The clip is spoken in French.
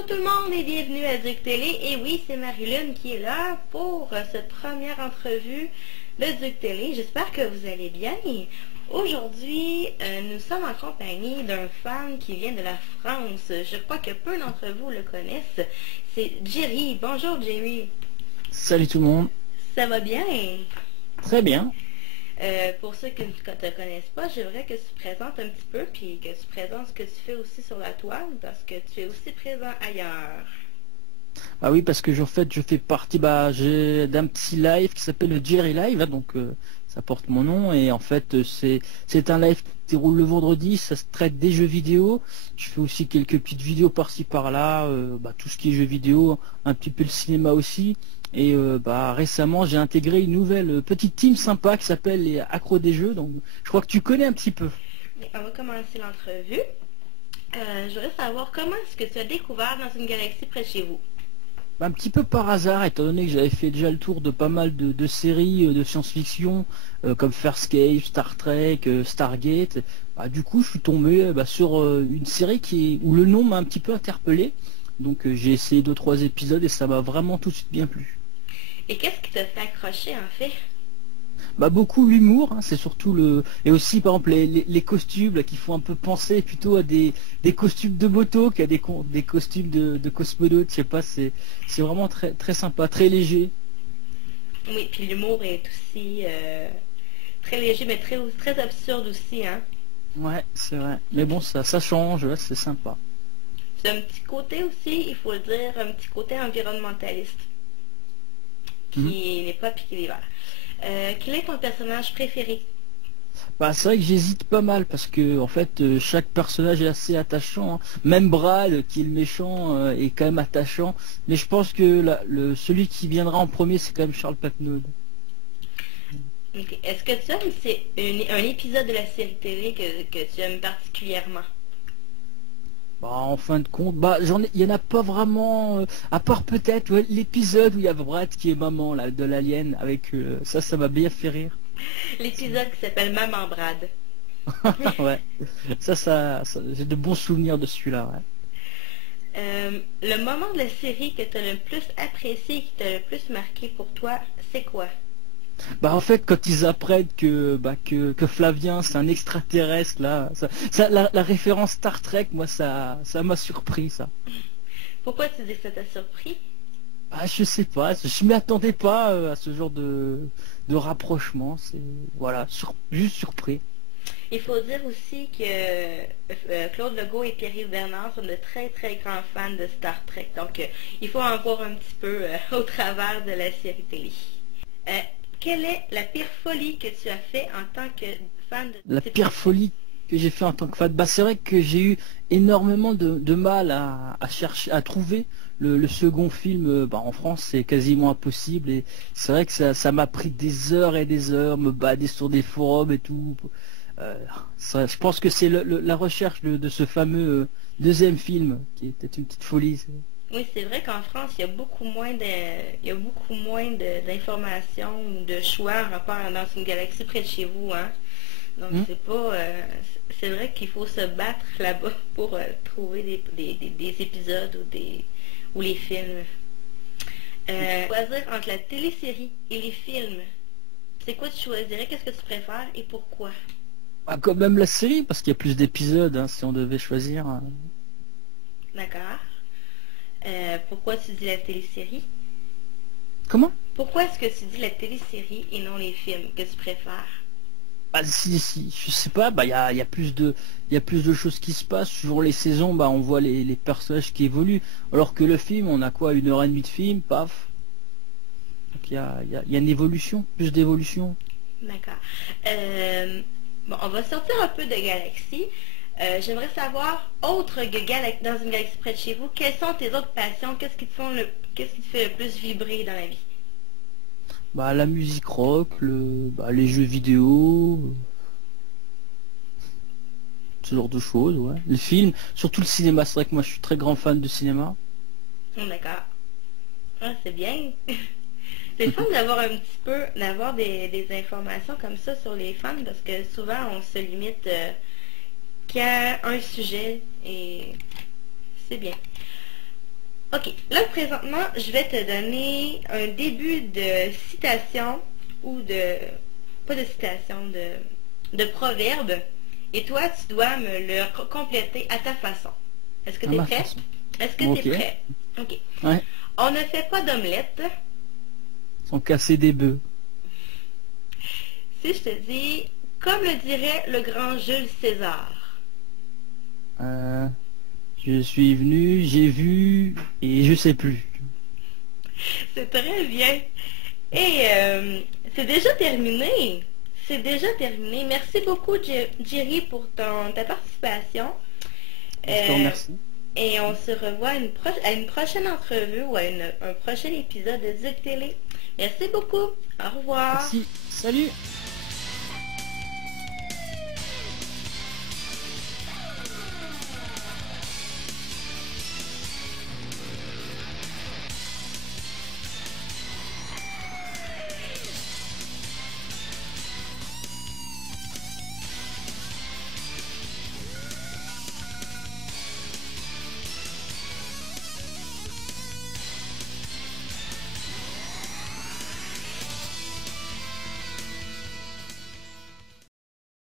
Bonjour tout le monde et bienvenue à Duc Télé. Et oui, c'est Marie-Lune qui est là pour cette première entrevue de Duc Télé. J'espère que vous allez bien. Aujourd'hui, nous sommes en compagnie d'un fan qui vient de la France. Je crois que peu d'entre vous le connaissent. C'est Jerry. Bonjour Jerry. Salut tout le monde. Ça va bien? Très bien. Pour ceux qui ne te connaissent pas, j'aimerais que tu te présentes un petit peu, puis que tu présentes ce que tu fais aussi sur la toile, parce que tu es aussi présent ailleurs. Ah oui, parce que en fait je fais partie d'un petit live qui s'appelle le Jerry Live, hein, donc ça porte mon nom, et en fait c'est un live qui déroule le vendredi, ça se traite des jeux vidéo. Je fais aussi quelques petites vidéos par-ci par-là, tout ce qui est jeux vidéo, un petit peu le cinéma aussi. Et récemment j'ai intégré une nouvelle petite team sympa qui s'appelle les Accros des Jeux, donc je crois que tu connais un petit peu. On va commencer l'entrevue. Je voudrais savoir comment est-ce que tu as découvert Dans une galaxie près de chez vous? Un petit peu par hasard, étant donné que j'avais fait déjà le tour de pas mal de séries de science-fiction, comme Farscape, Star Trek, Stargate. Du coup, je suis tombé sur une série où le nom m'a un petit peu interpellé. Donc j'ai essayé 2-3 épisodes et ça m'a vraiment tout de suite bien plu. Et qu'est-ce qui t'a fait accrocher en fait? Beaucoup l'humour, hein, c'est surtout et aussi par exemple les costumes là, qui font un peu penser plutôt à des costumes de moto qu'à des costumes de cosmonautes. Je sais pas, c'est vraiment très très sympa, très léger. Oui, puis l'humour est aussi très léger, mais très absurde aussi, hein? Ouais, c'est vrai. Mais bon, ça change, ouais, c'est sympa. C'est un petit côté aussi, il faut le dire, un petit côté environnementaliste qui n'est pas piqué les verres. Quel est ton personnage préféré? C'est vrai que j'hésite pas mal parce que en fait chaque personnage est assez attachant, hein. Même Brad qui est le méchant est quand même attachant, mais je pense que celui qui viendra en premier c'est quand même Charles Patnaud. Okay. Est-ce que tu aimes un épisode de la série télé que tu aimes particulièrement? En fin de compte, il y en a pas vraiment, à part peut-être l'épisode où il y a Brad qui est maman là de l'alien avec ça m'a bien fait rire. L'épisode qui s'appelle Maman Brad. Ouais, j'ai de bons souvenirs de celui-là. Ouais. Le moment de la série que tu as le plus apprécié, qui t'a le plus marqué pour toi, c'est quoi? En fait, quand ils apprennent que Flavien c'est un extraterrestre là, la référence Star Trek, moi ça m'a surpris ça. Pourquoi tu dis que ça t'a surpris? Je sais pas, je m'y attendais pas à ce genre de rapprochement, c'est voilà, juste surpris. Il faut dire aussi que Claude Legault et Pierre-Yves Bernard sont de très très grands fans de Star Trek, donc il faut en voir un petit peu au travers de la série télé. Quelle est la pire folie que tu as fait en tant que fan de... La pire folie que j'ai fait en tant que fan, c'est vrai que j'ai eu énormément de mal à chercher, à trouver le second film. En France c'est quasiment impossible et c'est vrai que ça m'a pris des heures et des heures, me balader sur des forums et tout. Je pense que c'est la recherche de ce fameux deuxième film qui était une petite folie. Oui, c'est vrai qu'en France, il y a beaucoup moins d'informations ou de choix en rapport à Dans une galaxie près de chez vous, hein. Donc c'est pas c'est vrai qu'il faut se battre là-bas pour trouver des épisodes ou les films. Choisir entre la télésérie et les films. C'est quoi tu choisirais? Qu'est-ce que tu préfères et pourquoi? Quand même la série, parce qu'il y a plus d'épisodes, hein, si on devait choisir. D'accord. Pourquoi tu dis la télésérie? Comment? Pourquoi est-ce que tu dis la télésérie et non les films que tu préfères? Si, je sais pas, il y a plus de choses qui se passent. Sur les saisons, on voit les personnages qui évoluent. Alors que le film, on a quoi, 1h30 de film, paf. Donc il y a une évolution, plus d'évolution. D'accord. On va sortir un peu de Galaxie. J'aimerais savoir, autre que Dans une galaxie près de chez vous, quelles sont tes autres passions? Qu'est-ce qui te fait le plus vibrer dans la vie? La musique rock, les jeux vidéo, ce genre de choses, ouais. Les films, surtout le cinéma, c'est vrai que moi je suis très grand fan de cinéma. D'accord. Ah, c'est bien. C'est le fun d'avoir des informations comme ça sur les fans, parce que souvent on se limite qu'à un sujet et c'est bien. Ok, là présentement, je vais te donner un début de citation ou de... pas de citation, de proverbe. Et toi, tu dois me le compléter à ta façon. Est-ce que tu es ma prêt? façon. Est-ce que tu es Ok. prêt? Ok. Ouais. On ne fait pas d'omelette. Ils sont cassés des bœufs. Si je te dis, comme le dirait le grand Jules César. Je suis venu, j'ai vu et je sais plus. C'est très bien. Et c'est déjà terminé. C'est déjà terminé. Merci beaucoup, Jerry, pour ta participation. Je te remercie. Et on se revoit à une prochaine entrevue ou à un prochain épisode de Duc Télé. Merci beaucoup. Au revoir. Merci. Salut.